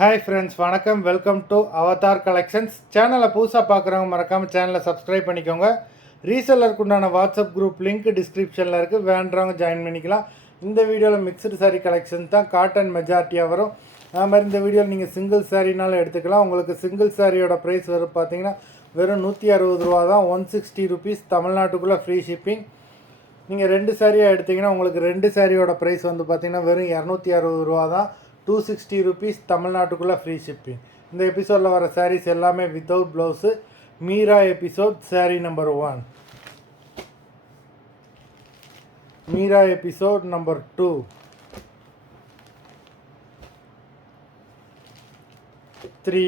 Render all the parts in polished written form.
Hi friends, வணக்கம். Welcome to Avatar collections. சேனலை புதுசாக பார்க்குறவங்க மறக்காமல் சேனலை சப்ஸ்கிரைப் பண்ணிக்கோங்க. ரீசெல்லருக்கு உண்டான வாட்ஸ்அப் குரூப் லிங்க் டிஸ்கிரிப்ஷனில் இருக்குது, வேண்டுறவங்க ஜாயின் பண்ணிக்கலாம். இந்த வீடியோவில் மிக்சடு சாரீ கலெக்ஷன் தான், காட்டன் மெஜாரிட்டியாக வரும். அது மாதிரி இந்த வீடியோவில் நீங்கள் சிங்கிள் சாரீனாலும் எடுத்துக்கலாம். உங்களுக்கு சிங்கிள் சாரியோட ப்ரைஸ் வரும் பார்த்தீங்கன்னா வெறும் 160 ரூபா தான். 160 ருபீஸ், தமிழ்நாட்டுக்குள்ளே ஃப்ரீ ஷிப்பிங். நீங்கள் 2 சாரியாக எடுத்திங்கன்னா உங்களுக்கு 2 சாரியோட ப்ரைஸ் வந்து பார்த்தீங்கன்னா வெறும் 260 ரூபா தான். 260 ருபீஸ், தமிழ்நாட்டுக்குள்ளே ஃப்ரீ ஷிப்பிங். இந்த எபிசோடில் வர சாரீஸ் எல்லாமே without blouse. Meera episode sari number 1. Meera episode number 2. 3,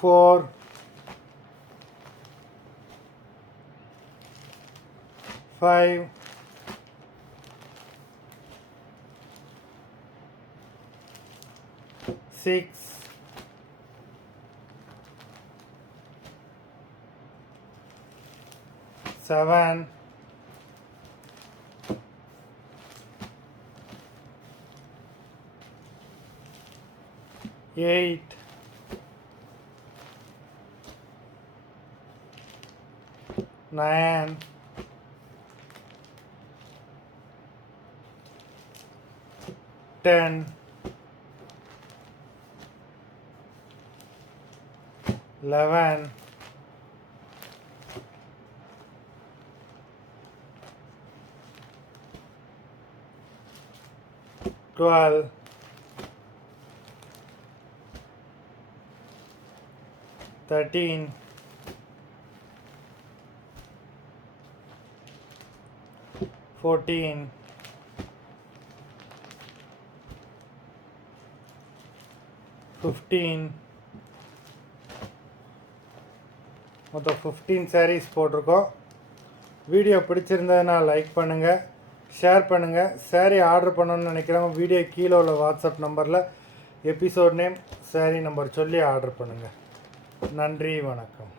4, 5, 6, 7, 8, 9, 10, 11, 12, 13, 14, 15. மொத்தம் 15 சாரீஸ் போட்டிருக்கோம். வீடியோ பிடிச்சிருந்ததுன்னா லைக் பண்ணுங்கள், ஷேர் பண்ணுங்கள். சாரீ ஆர்டர் பண்ணணும்னு நினைக்கிறவங்க வீடியோ கீழே உள்ள வாட்ஸ்அப் நம்பரில் எபிசோட் நேம், சாரீ நம்பர் சொல்லி ஆர்டர் பண்ணுங்கள். நன்றி, வணக்கம்.